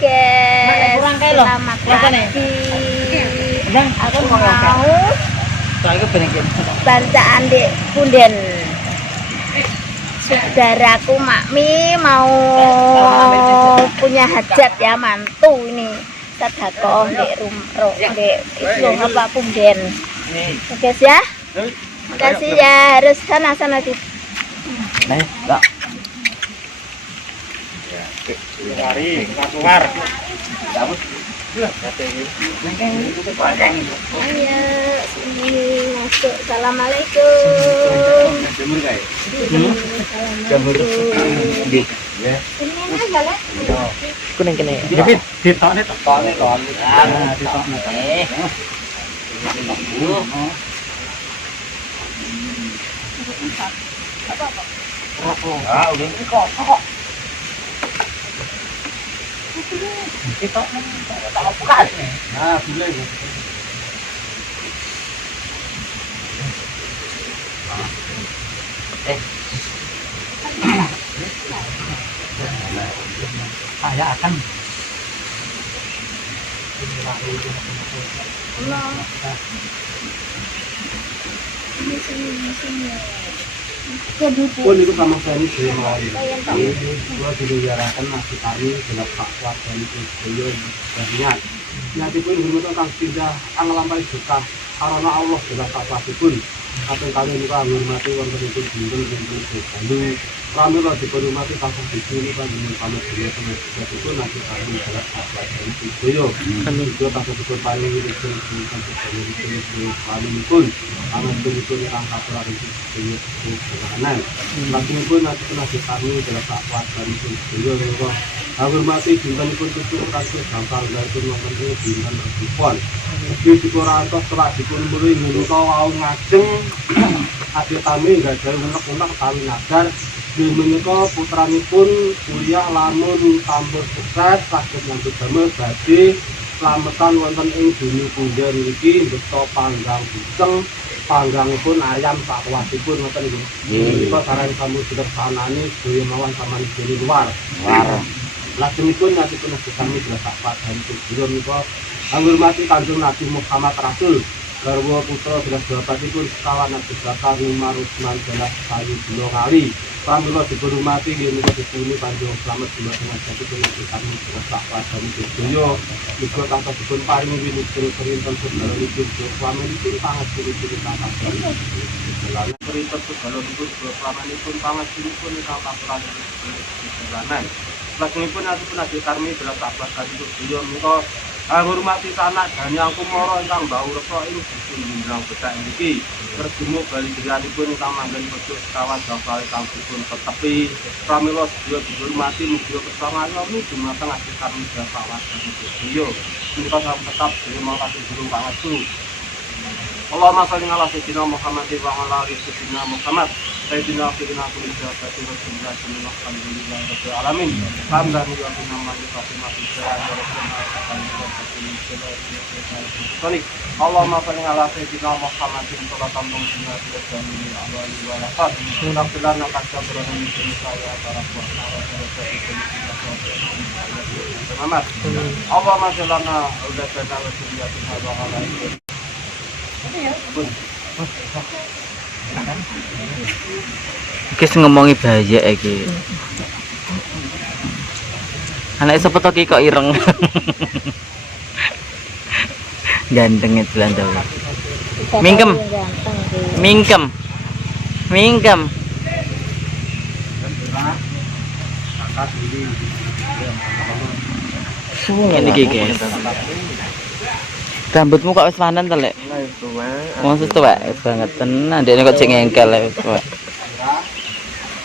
guys, selamat pagi. Aku mau bacaan di punden. Saudaraku Makmi mau punya hajat ya, mantu ini sedekah di rumah di itu apa punden. Oke ya. Makasih ya, harus sana di. Mari keluar. Ayo sini masuk. Assalamualaikum. Jamur. Nggih. Ya. Kuning kene. Dipit ditokne tokne ton. Ah, ditokne. Ah, udah kok. Kita tak buka. Nah, boleh. Saya akan pun itu sama sekali kami dua diluarakan masih kami dalam fakta dan itu beliau berniat nanti pun bermutu kang tidak anglampai suka karena Allah sudah fakta pun tapi kami juga menghormati wonten itu bingung lalu kami lah dihormati kasih di sini kan dengan kami beliau sama itu nanti kami dalam fakta dan itu beliau kami juga kasih itu paling itu kami pun kami itu yang kapal itu kanan lagi pun nanti nasib kami dalam fakta dan itu beliau juga menghormati bintang pun itu kasih gampang dari itu mengenai bintang tersebut di Koranto setelah dikurung-kurung ini kau mau ngajeng adik kami nggak jauh unek-unek kami nadar di menikah putrani pun kuliah lamun tambah sukses sakit nanti damai badi selamatan wonten ing dunia punden iki beto panggang buseng panggangipun ayam sakwasipun ngoten iki menika saran kamu sudah sanani sedaya mawon sampeyan di luar lajengipun nanti pun kami berasa dan beliau menika menghormati Kanjeng Nabi Muhammad Rasul garwa putra belas babatipun sekawan Nabi Bakar Umar Utsman jelas kayu Bulo Ngali pramila dihormati nggih menika dipuni panjang slamet dumateng jatipun kami berasa dan beliau juga tansah dipun paringi winujeng perinten sedherekipun slametipun pangas pun tansah lan perinten sedherekipun slametipun pangas pun ingkang katuran jalanan lajengipun atipun adik kami berasa dan beliau menika hormati sanak dan yang kumara ingkang bau rasa ing dipunjunjung bedak niki terjemu bali griyanipun ingkang manggen pedhot sekawan gangsal kang dipun tetepi pramila sedaya dihormati mugia kesangayomi dumateng adik kami berasa dan beliau menika tetap terima kasih guru pangasu Allahumma sholli ala sayyidina Muhammad wa ala ali sayyidina Muhammad sayyidina sayyidina kulli syai'in wa sallallahu alhamdulillahi alamin hamdan wa minamman fatima Sonic Allahumma sholli ala sayyidina Muhammad sallallahu alaihi wa sallam Alhamdulillah kasabrana min saya para Muhammad Allahumma sholli ala sayyidina Muhammad Iki ngomongi bahaya iki. Anak sapa to ki kok ireng. Ganteng itu landau. Mingkem. Mingkem. Mingkem. Ini iki guys. Rambutmu kok wis panen to, Lek? Maksud tuwek banget tenan. Ndekne kok sing engkel wis tuwek.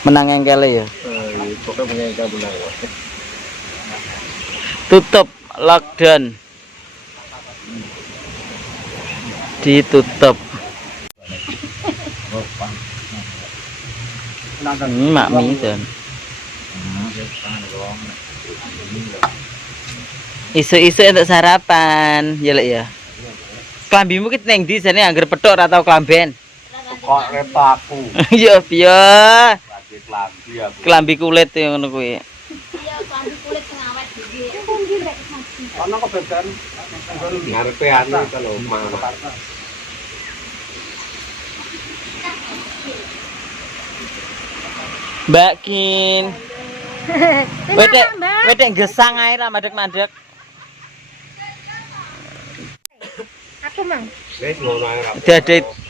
Menang engkel ya. Pokoknya mengengkel benar. Tutup lockdown. Ditutup. Makmi dan. Isu-isu untuk sarapan, ya Lek ya. Klambimu ki neng ndi jane angger petok ora tau klamben. Kok repaku. Iya, piye? Lagi klambi aku. Klambi kulit ngono kuwi. Iya, Ono kebetulan ngarepe anu kalau mama. Mbak Kin. Wedek gesang ae ra madeg-madeg. Aku mang. Wis ngono ae ra.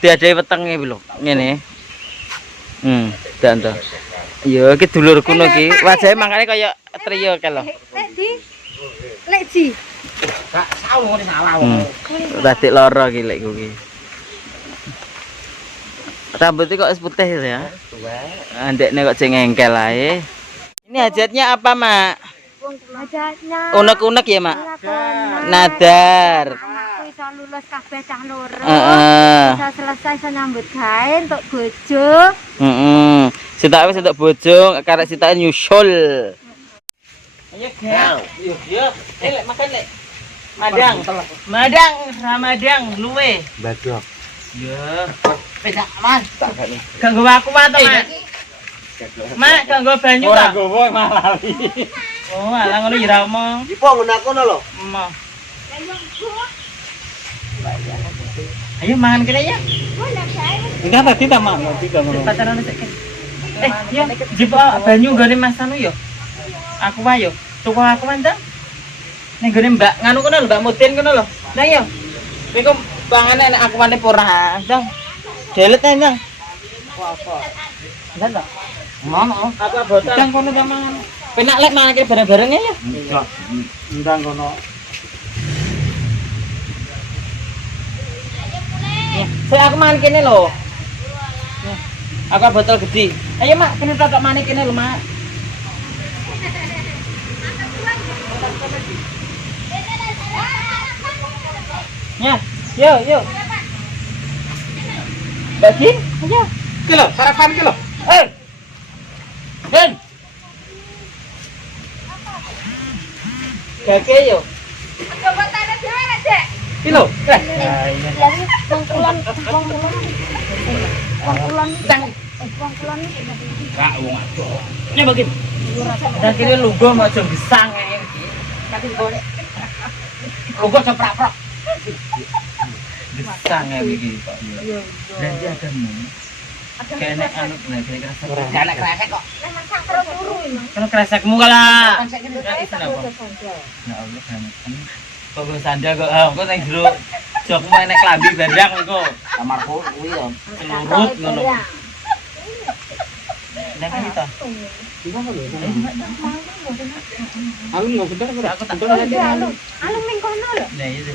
Diadai wetenge iki lho, ngene. Dan to. Ya iki dulurku lho iki. Wajahe mangkane kaya trio kae lho. Lek ji. Gak sawu ngene salah. Tadi lara iki lekku iki. Rambutnya kok es putih ya? Ndekne kok jeng engkel ae. Ini hajatnya apa, Mak? Hajatnya. Unek-unek ya, Mak? Nadar. Anakku iso lulus kabeh cah loro. Heeh. Bisa selesai iso nyambut gawe untuk bojo. Heeh. Sitak wis entuk bojo, karek sitake nyusul. Ayo, Gel. Yo. Lek makan lek. Madang, luwe. Badok. Ya. Pedak aman. Gak nggo aku wae to, Mak. Mak, gak nggo banyu ta? Ora nggowo malah. Oh, alah ngono ya ra omong. Iki po ngono kono lho. Emang. Ayo mangan kene ya. Enggak tadi ta, Mak. Tiga ngono. Pacaran sik. Yo, jipo banyu nggone Mas anu yo. Aku wae yo. Tuku aku mandang. Ning gone Mbak nganu kono lho, Mbak Mutin kono lho. Nah yo. Kowe kok pangane nek aku mane pura. Ndang. Delet ae ndang. Apa? Ndang to? Ngono. Apa botol? Ndang kono ta mangan. Penak lek mangan kene bareng-bareng ya. ndang kono. Saya aku mangan kene lho. Aku botol gede. Ayo Mak, kene tak mangan kene lho, Mak. Ya, yo. Bagi? Ayo. Ki lho, sarapan ki lho. Den. Gage yo. Coba tanya dhewe nek, Dek. Ki lho. Lagi wong kulon. Kak wong aja. Ini bagi. Dan kene lungguh mau aja gesang ae iki. Kati golek. Lungguh aja prak-prak. Gesang ae iki kok. Dan dia ada mu. Kene anu kene kerasa. Kene kresek kok. Memang sak perut turu iki. Kene kresekmu kala. Ya itu napa? Ya Allah kan. Kok sandal kok kok nang jero jokmu nek klambi barang engko. Kamarku kuwi yo. Celurut ngono. Nek kita. Alun nggak bener kok. Aku tak Alun ning kono lho. Nah, itu.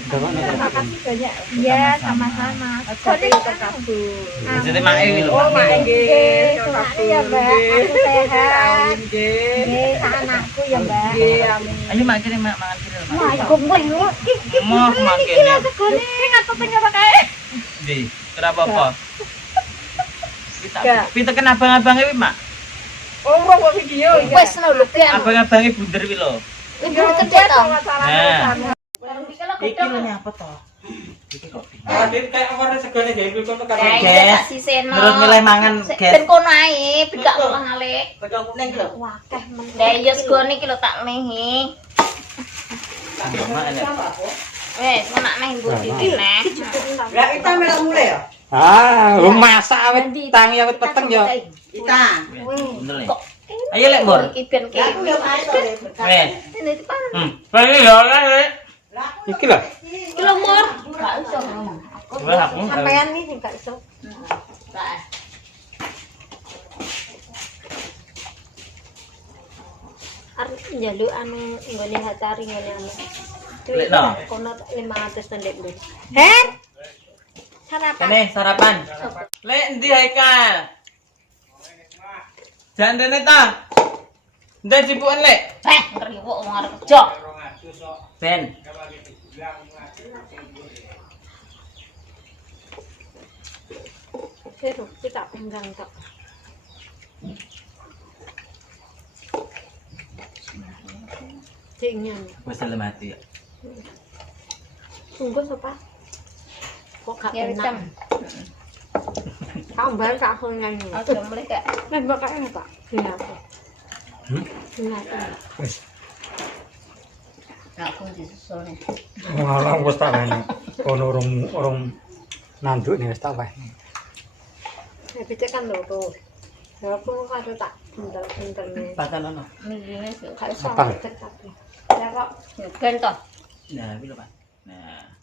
Makasih banyak. Iya, sama-sama. Jadi kabur. Jadi mak iki lho. Oh, mak nggih. Semangat ya, Mbak. Aku sehat. Nggih, sak anakku ya, Mbak. Ayo mak kene mak mangan kene lho. Wah, gombleng lho. Moh mangkene. Segone ngatut apa kae? Ndi, kenapa apa? Kita kena abang-abang iki, Mak. Oh, kok video. Wes lho, Abang-abange bunder iki lho. Ibu cedek to. Nah. Iki lho nyapa to? Iki kok. Adit kayak warna segone gawe kono kan. Guys, terus milih mangan, guys. Ben kono ae, ben gak ngolah ngalik. Bedong kuning lho. Wah, teh men. Lah iya segone iki lho tak mehi. Sama enak. Wes, ngonak neh mbok iki neh. Lah kita melok mulai ya? Masak awet tangi awet peteng ya. Kita. Bener nih. Ayo lek, Bor. Iki ben ki. Aku yo ae to. Wes. Ini depan. Pengen ya oleh. Iki lho. Iki lho, Mor. Gak iso. Wah, aku. Sampean nih sing gak iso. Arep njaluk anu nggone hatari ngene anu. Lek no. Kono 500 tendek lho. Her. Sarapan. Kene sarapan. Lek endi Haikal? Jan rene ta? Ndak cipukan lek. Ngeri kok wong arep kerja. Ben. Pero kita pinggang tok. Cingnya. Wis mati ya. Sungguh apa? Kok gak enak. Tambah sak nyanyi. Aduh, mulai kak. Men bakal apa? Kenapa? Kenapa? Aku disusul nih. Orang wis tak wae. Ono orang nanduk nih wis tak wae. Ya bisa kan lho tuh. Ya aku kado tak bentar nih. Patalan no. Ini sih kayak Apa? sama dekat. Ya kok. Ya kan toh. Nah, bila Pak. Nah.